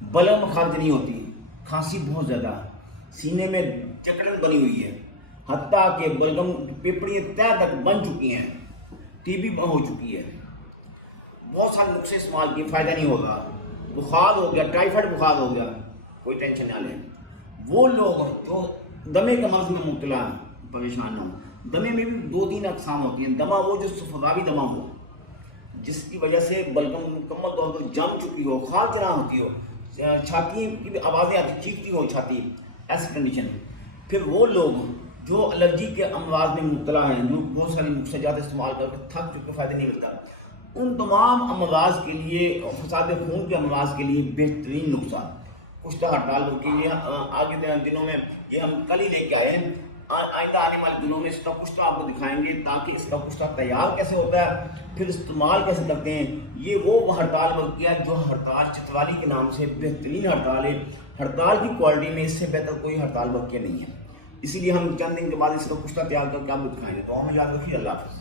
بلغم خارج نہیں ہوتی، کھانسی بہت زیادہ، سینے میں جکڑن بنی ہوئی ہے، حتیٰ کہ بلغم پیپڑیاں تہ تک بن چکی ہیں، ٹی بی ہو چکی ہے، بہت سارے نسخے استعمال کیے، فائدہ نہیں ہوگا، بخار ہو گیا، ٹائیفائڈ بخار ہو گیا، کوئی ٹینشن نہ لیں۔ وہ لوگ جو دمے کے مرض میں مبتلا پریشان ہوں، دمے میں بھی دو تین اقسام ہوتی ہیں، دمہ وہ جو سفراوی دمہ ہو، جس کی وجہ سے بلغم مکمل طور پر جم چکی ہو، خارج نہ ہوتی ہو، چھاتی کی آوازیں آتی، چیختی ہو چھاتی، ایسی کنڈیشن۔ پھر وہ لوگ جو الرجی کے امراض میں مبتلا ہیں، جو بہت ساری مسجات استعمال کر کے تھک چکے، فائدہ نہیں ملتا، ان تمام امراض کے لیے، فساد خون کے امراض کے لیے بہترین نسخہ کشتہ ہڑتال کی لیے آگے دنوں میں، یہ ہم کل ہی لے کے آئے ہیں، آئندہ آنے والے دنوں میں اس کا کشتہ آپ کو دکھائیں گے، تاکہ اس کا کشتہ تیار کیسے ہوتا ہے، پھر استعمال کیسے کرتے ہیں۔ یہ وہ ہڑتال ورقیہ ہے جو ہڑتال چترالی کے نام سے بہترین ہڑتال ہے، ہڑتال کی کوالٹی میں اس سے بہتر کوئی ہڑتال ورقیہ نہیں ہے، اسی لیے ہم چند دن کے بعد اس کا کشتہ تیار کر کے آپ کو دکھائیں گے۔ تو ہمیں یاد رکھیے، اللہ حافظ۔